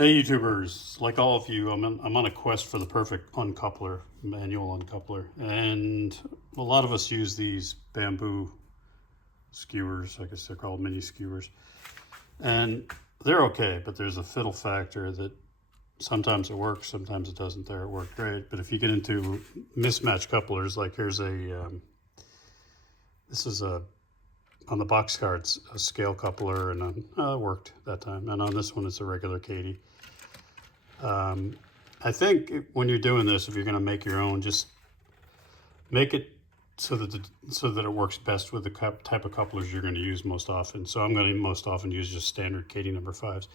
Hey YouTubers, like all of you, I'm on a quest for the perfect uncoupler, manual uncoupler, and a lot of us use these bamboo skewers. I guess they're called mini skewers, and they're okay, but there's a fiddle factor that sometimes it works, sometimes it doesn't. There it worked great, but if you get into mismatched couplers, like here's this is a on the box car, it's a scale coupler, and it worked that time, and on this one it's a regular Katie. I think when you're doing this, if you're going to make your own, just make it so that it works best with the type of couplers you're going to use most often. So I'm going to most often use just standard Katie number 5s.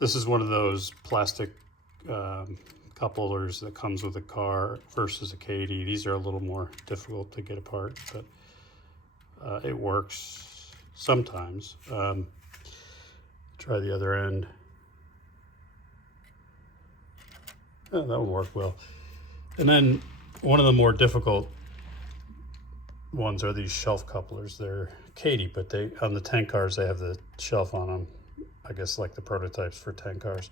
This is one of those plastic couplers that comes with a car versus a Katie. These are a little more difficult to get apart, but it works sometimes. Try the other end. Oh, that would work well. And then one of the more difficult ones are these shelf couplers. They're Katie, but they on the tank cars they have the shelf on them. I guess like the prototypes for tank cars.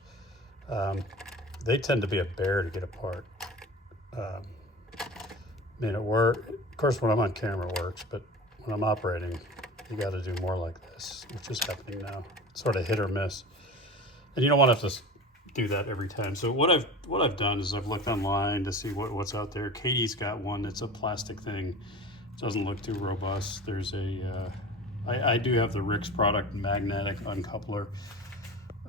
They tend to be a bear to get apart. I mean, it works. Of course, when I'm on camera, it works, but when I'm operating, you got to do more like this, which is happening now. It's sort of hit or miss, and you don't want to have to do that every time. So what I've done is I've looked online to see what's out there. Katie's got one that's a plastic thing. It doesn't look too robust. There's a I do have the Rick's product magnetic uncoupler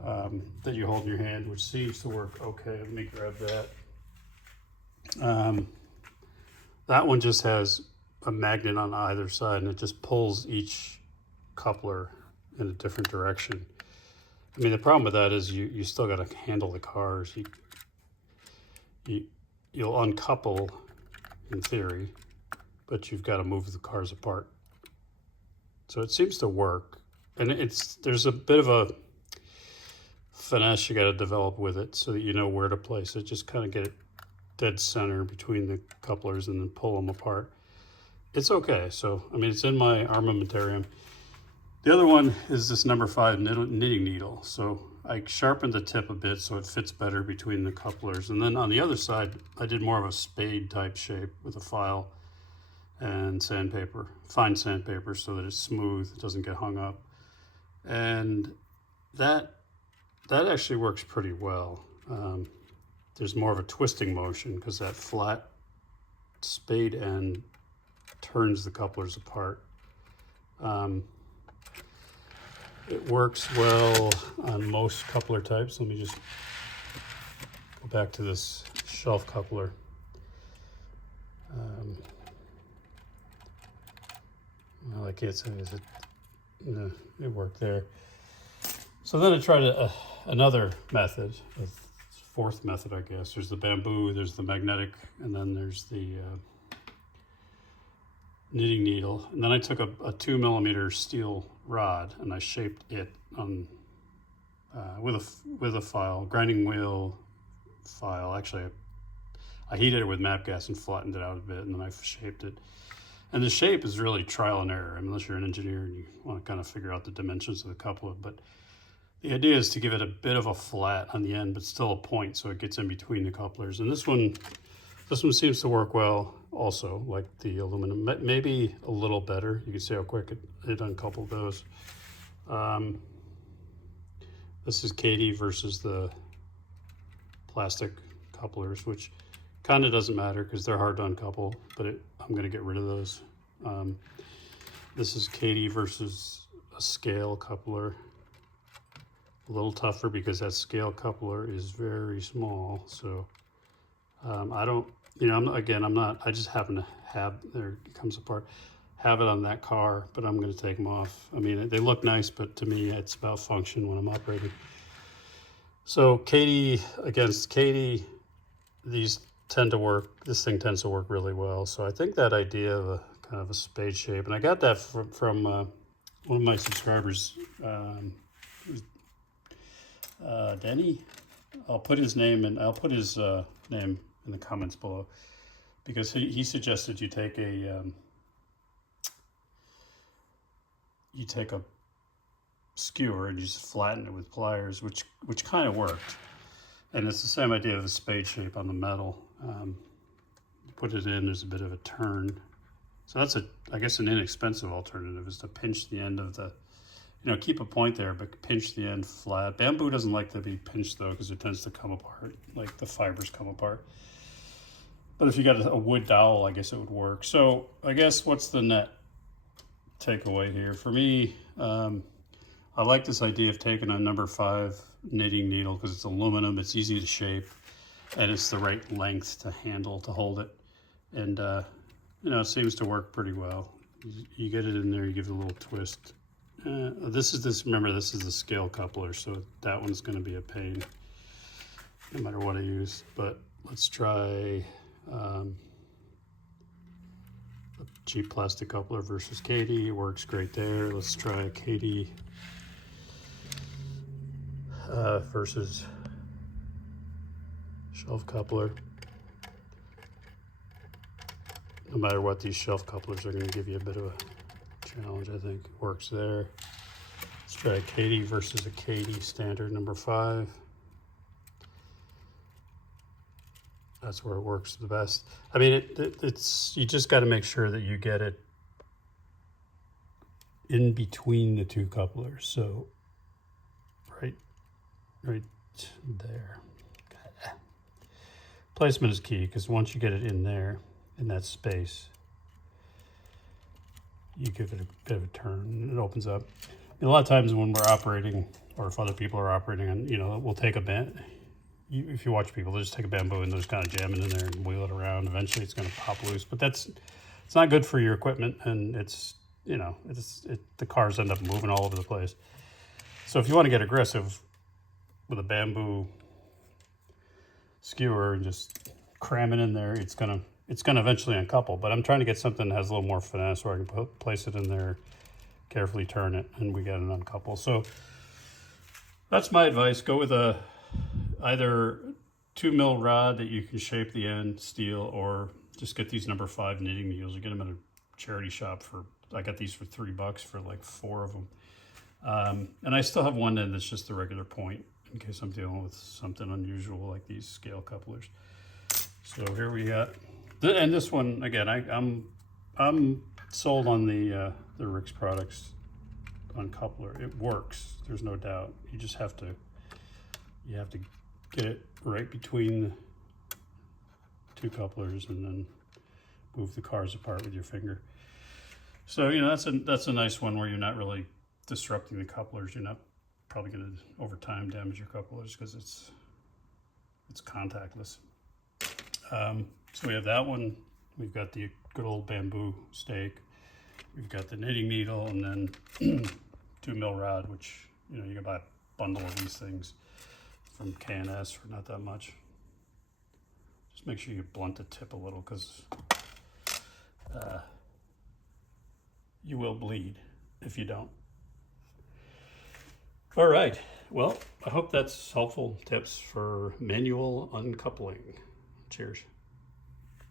that you hold in your hand, which seems to work okay. Let me grab that. That one just has a magnet on either side, and it just pulls each coupler in a different direction. I mean, the problem with that is you still got to handle the cars. You'll uncouple in theory, but you've got to move the cars apart. So it seems to work, and there's a bit of a finesse you got to develop with it so that you know where to place it. Just kind of get it dead center between the couplers and then pull them apart. It's okay. So I mean, it's in my armamentarium. The other one is this number 5 knitting needle. So I sharpened the tip a bit so it fits better between the couplers. And then on the other side, I did more of a spade type shape with a file and sandpaper, fine sandpaper, so that it's smooth, it doesn't get hung up. And that actually works pretty well. There's more of a twisting motion because that flat spade end turns the couplers apart. It works well on most coupler types. Let me just go back to this shelf coupler. Well, I can't say is it. No, it worked there. So then I tried another method, a fourth method, I guess. There's the bamboo, there's the magnetic, and then there's the knitting needle. And then I took a 2mm steel rod and I shaped it on with a file, grinding wheel file. Actually, I heated it with MAP gas and flattened it out a bit, and then I shaped it. And the shape is really trial and error, unless you're an engineer and you want to kind of figure out the dimensions of the coupler. But the idea is to give it a bit of a flat on the end, but still a point, so it gets in between the couplers. And this one seems to work well also, like the aluminum, maybe a little better. You can see how quick it uncoupled those. This is Katie versus the plastic couplers, which kind of doesn't matter because they're hard to uncouple, but I'm going to get rid of those. This is Katie versus a scale coupler. A little tougher because that scale coupler is very small. So I don't, I just happen to have, there it comes apart, have it on that car, but I'm going to take them off. I mean, they look nice, but to me, it's about function when I'm operating. So Katie against Katie, these tend to work, this thing tends to work really well. So I think that idea of a kind of a spade shape, and I got that from one of my subscribers, Denny. I'll put his name in the comments below, because he suggested you take a skewer and you just flatten it with pliers, which kind of worked. And it's the same idea of a spade shape on the metal. You put it in, there's a bit of a turn. So that's I guess an inexpensive alternative is to pinch the end of the, keep a point there, but pinch the end flat. Bamboo doesn't like to be pinched though, because it tends to come apart, like the fibers come apart. But if you got a wood dowel, I guess it would work. So I guess what's the net takeaway here? For me, I like this idea of taking a number 5 knitting needle because it's aluminum, it's easy to shape, and it's the right length to handle to hold it. And it seems to work pretty well. You get it in there, you give it a little twist. Remember, this is the scale coupler, so that one's going to be a pain no matter what I use. But let's try a cheap plastic coupler versus Katie. It works great there. Let's try Katie versus shelf coupler. No matter what, these shelf couplers are going to give you a bit of a challenge. I think works there. Let's try a Katie versus a Katie standard number 5. That's where it works the best. I mean, it's you just got to make sure that you get it in between the 2 couplers. So right there. Placement is key, because once you get it in there, in that space, you give it a bit of a turn and it opens up. And a lot of times when we're operating, or if other people are operating on, we'll take a band. If you watch people, they'll just take a bamboo and they'll just kind of jam it in there and wheel it around. Eventually it's going to pop loose, but it's not good for your equipment, and the cars end up moving all over the place. So if you want to get aggressive with a bamboo skewer and just cram it in there, it's gonna eventually uncouple. But I'm trying to get something that has a little more finesse where I can place it in there, carefully turn it, and we get an uncouple. So that's my advice. Go with either 2 mil rod that you can shape the end steel, or just get these number 5 knitting needles. You get them at a charity shop I got these for $3 for like 4 of them. And I still have one end that's just the regular point in case I'm dealing with something unusual like these scale couplers. So here we got, and this one again, I'm sold on the Rick's Products uncoupler. It works, there's no doubt. You just have to get it right between the 2 couplers and then move the cars apart with your finger. So that's a nice one where you're not really disrupting the couplers. You're not probably going to over time damage your couplers because it's contactless. So we have that one. We've got the good old bamboo stake. We've got the knitting needle, and then 2 mil rod, which you can buy a bundle of these things from K&S for not that much. Just make sure you blunt the tip a little, because you will bleed if you don't. All right, well, I hope that's helpful tips for manual uncoupling. Cheers.